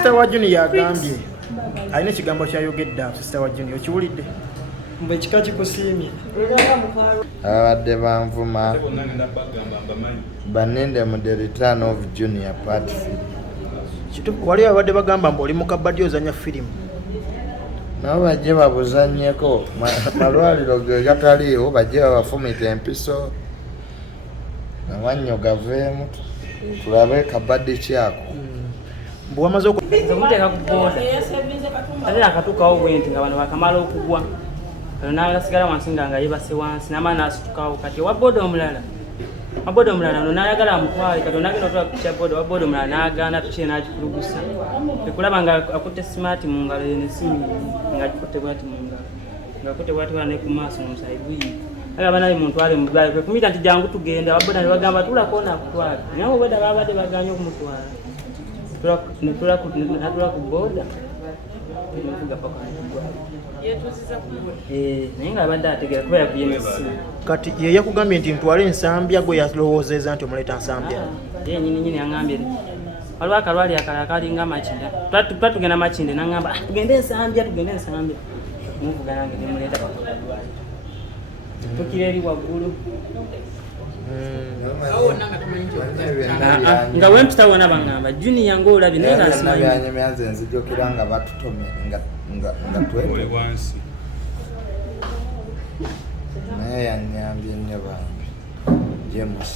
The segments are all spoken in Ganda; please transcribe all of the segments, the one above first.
Sister wa Junior yagambye alina ekigambo kyayogedde Sister wa Junior okiwulidde mbe kika kikusiimye abadde banvuma banende mu The Return of Junior Part 3 wali abadde bagamba mbu oli mu kabaddi ozanya firimu nabo bajje babuzannyeko malwaliro ge gataliiwo bajje babafumita empiso amannyo gaveemu tulabe kabaddi kyako mbu wamaze muteeka ku booda ate nakatuukawo bwenti nga bano bakamala okugwa ano nagasigala wansi nga yebase wansi namala nasitukawo kati wabooda omulala ono nayagala amutwale kati onagenda otwala kukya booda wabooda omulala nagaana tukire nagikulugusa ekulaba nga akutte simaati mu ngalo nesimu nga agikutte bwati mu ngalo nga akutte bwati bwana ne ku maaso nomusayi guyiika agamba naye muntwale mu ddwaliro kwekumita nti jangu tugenda wabooda ne bagamba tulako nakutwala naye booda babadde baganye okumutwala natula ku booda nevuga paka naye nga abadde ategera kuba yakuyema essimu kati ye yakugambye nti ntwale ensambya gwe yalowoozeeza nti omuleeta nsambya ye nyini yaŋambye waliwo akalwali akalala kalinga Makinde tuba tugenda Makinde naŋŋamba tugende ensambya muvuga nange nemuleeta pakadwali tukira eri waggulu nga wempita wona baŋŋamba Junior ng'olabye naye nga nsimanyi byanyemyanze nzijukira nga batutome nga twoli wansi naye yannyambye nnyo bambi James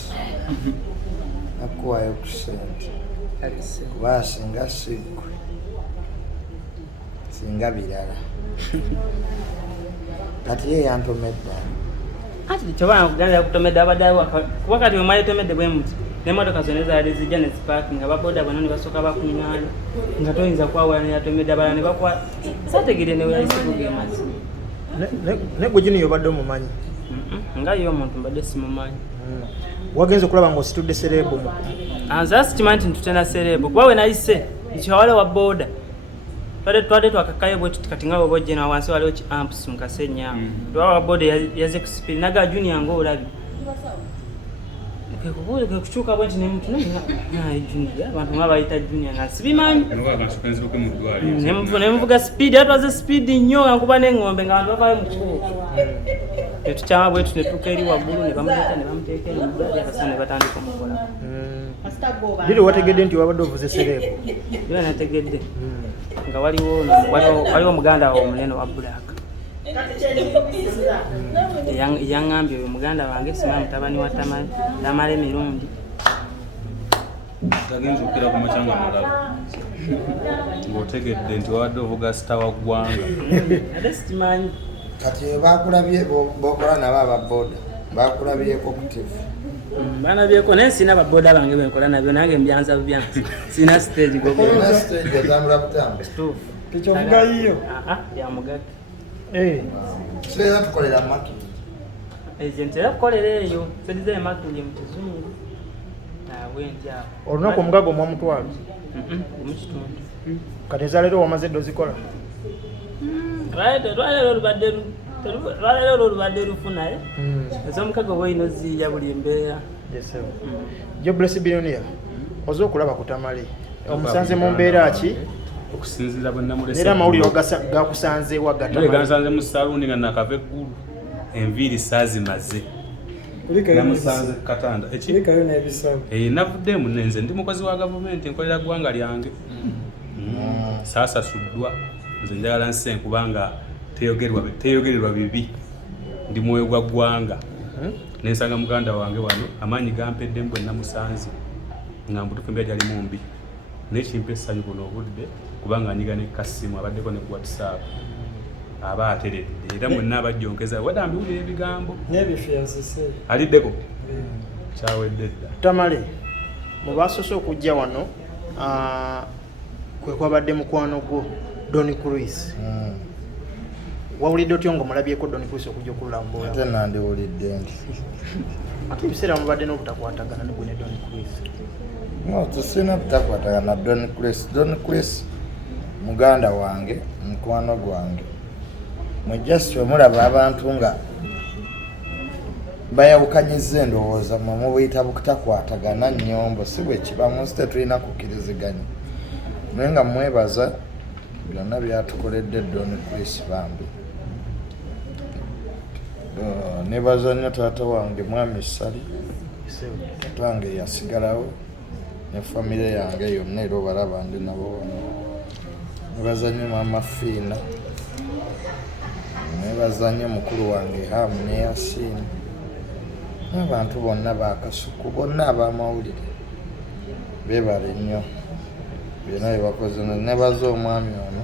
nakuwayo ku sente kuba singa siggwe singa birala kati ye yantomedde ati kyobana kugambira kutomedde abaddewo kuba kati omala etomedde bwe muti n'emmotoka zonna zaali zijja ne zipaakinga ababooda bano ne basooka bakuŋŋaana nga toyinza kwawula neyatomedde abalala ne bakwata saategedde ne weyayisibug'e mazima ne gwe Junior obadde omumanyi nga ye omuntu mbadde simumanyi wagenze okulaba ng'ositudde serebu nze sikimanyi nti ntutena serebu kuba we nayise nkiwawala wa booda twadde twakakayo bwe tuti kati nga bwe bojjena wansi waliwo ki amps nkase ennyama lwawa wa booda yaze ku sipiri naga Junior ng'olabye kukyuka bwe nti nemuntu Junior abantu nga bayita Junior nga sibimanyi nemuvuga sipiidi atwaze sipiidi nnyo ankuba n'eŋŋombe nga abantu bavayo mu kikubo netukyama bwe tu netuuka eri waggulu ne bamuteeka eri muddaali akasa ne batandika omukola liri wategedde nti wabadde ovuze serebu era nategedde nga waliwo muganda wawe omunene wa Black yaŋŋambye oyo muganda wange sima mutabani wa Tamale emirundi tagenza okukira ku makyanga malala ng'otegedde nti wabadde ovuga sita wa ggwanga ate sikimanyi kati bakulabye bokola nabo ababooda bakulabyeko ku TV banabyeko naye sina babooda bange benkola nabyo nange mbyanza bubyanza sina stage otambula butambula tekyovuga yiyo yamugati era tukolera makindi agent era kukolera eyo sedize makindi mu kizungu bwenti awo olunaku omugaga omwamutwalo omukitundu kati ezaleero wamaze dde ozikola lwaleero olubadde lufunaye ez'omukago oba olina oziiya buli embeera Jobless Billionaire oze okulaba ku Tamale omusanze mu mbeera ki okusinziira bwe namulese era amawulire gakusanze gansanze mu saluuni nga nakava eggulu enviiri saazimaze namusanze ku katanda navuddemu nenze ndi mukozi wa gavumenti nkolera ggwanga lyange saasasuddwa nze njagala nse kubanga teyogererwa bibi ndi mwoyo gwa ggwanga nensanga muganda wange wano amaanyi gampedde mbwe namusanze nga mbutufu mbya gyali mumbi nekimpa essanyu buno obudde kubanga anyiga ne kasimu abaddeko ne WhatsApp aba ateredde era mwenna abajjonkeza wadde mbiwulira ebigambo aliddeko kyawedde dda Tamale mu basoose okujja wano kwe kwabadde mukwano gwo Don Chris wawulidde otyo ng'omulabyeko Don Chris okujja okulambula ate nandiwulidde nti ate ebiseera mubadde n'obutakwatagana ne gwe ne Don Chris tusina butakwatagana na Don Chris muganda wange mukwano gwange mujjasi omulaba abantu nga bayawukanyiza endowooza mwe buyita bukutakwatagana nnyombo si bwe kiba munsi tetulina kukkiriziganya naye nga mwebaza byonna byatukoledde Don Chris bambi. Nebaza nnyo taata wange mwami Sali, taata wange yasigalawo ne famire yange yonna era obalaba ndi nabo wano. Nebaza nnyo mama Fiina, nebaza nnyo mukulu wange Hamu ne Yasiini, n'abantu bonna bakasuku bonna ab'amawulire beebale nnyo byonna bye bakoze. Nebaza omwami ono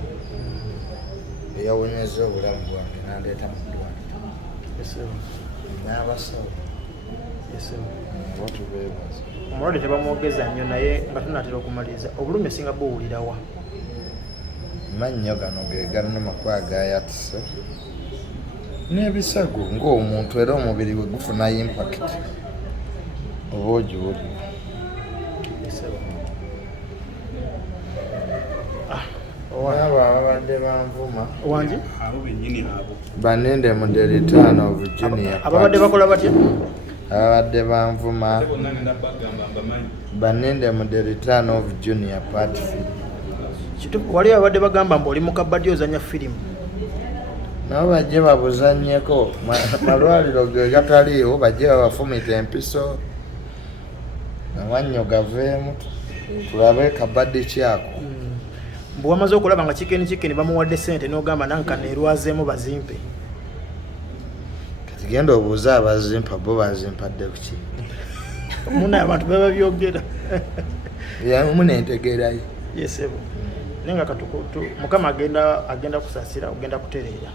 eyawonyeza obulamu bwange n'andeeta mu ddwaliro n'abasawo batubeebaza. Omulwadde tebamwogeza nnyo naye nga tunatera okumaliriza obulumi osinga buwulirawa? Mannyo gano ge gannuma kwagayatise n'ebisago ng'omuntu era omubiri gwe gufuna impact oba ogiwulira. Abo ababadde banvuma wangi abo bennyini abo baninde mu the return of junior ababadde bakola batya? ababadde banvuma bonna ngenda bagamba mbamanyi baninde mu the return of junior part 3. Wali abadde bagamba mbu oli mu kabaddi ozanya firimu nabo bajje babuzannyeko malwaliro ge gataliiwo, bajje babafumita empiso amannyo gaveemu tulabe kabaddi kyako. mbu wamaze okulaba nga kikeni bamuwadde ssente n'ogamba nankana erwazeemu bazimpe. Kati genda obuuza abazimpa bo bazimpadde kuki? Muna abantu baba byogera. Munentegeerayo. Yesebo. Naye nga katukutu Mukama agenda kusasira, agenda kutereera.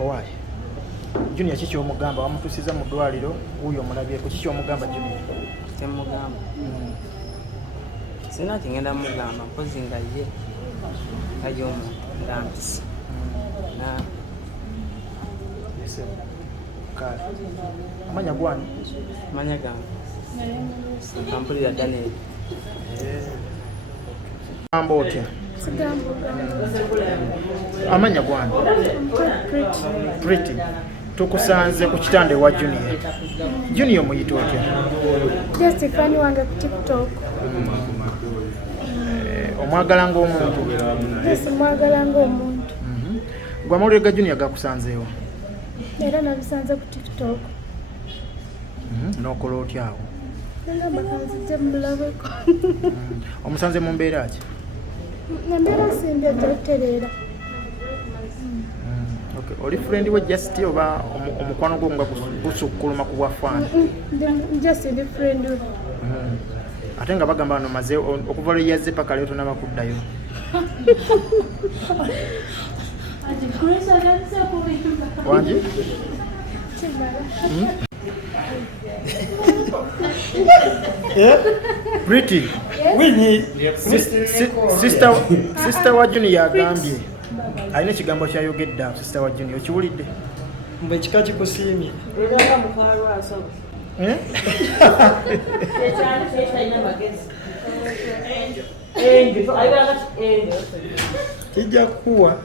Owaaye Junior kiki omugamba wamutusiza mu ddwaliro wuyo omulabyeko kiki omugamba Junior? Temugamba. Sina kingenda mugamba mpozi nga ye ajomu ndampisi. Yesebo. Kale. Amanya gwani? Manya gamba. Ampulira Daniel. Ambo otya? Amanya gwani? Pretty. Tukusanze ku kitande wa Junior. Junior muyita otya? Just fani wange ku TikTok. Omwagala ng'omuntu. Yes, mwagala ng'omuntu. Gwa mawulire ga Junior gakusanzeewo? Era nabisanze ku TikTok. N'okola otya awo? Nagamba kanzije mulabeko. Omusanze mu mbeera ki? Embeera simbi ajja kutereera. Okay. Oli friend we just oba omukwano gwo nga gusukkuluma ku bwafaana? Just the friend we. Ate nga bagamba bano maze okuva lwe yazze paka leo tonaba kuddayo. Wangi? Pretty. Winyi. Sister wa Junior yagambye. Alina ekigambo kyayogedde awo sister wa Junior okiwulidde? Mbu ekika kikusiimye. Kijja kuwa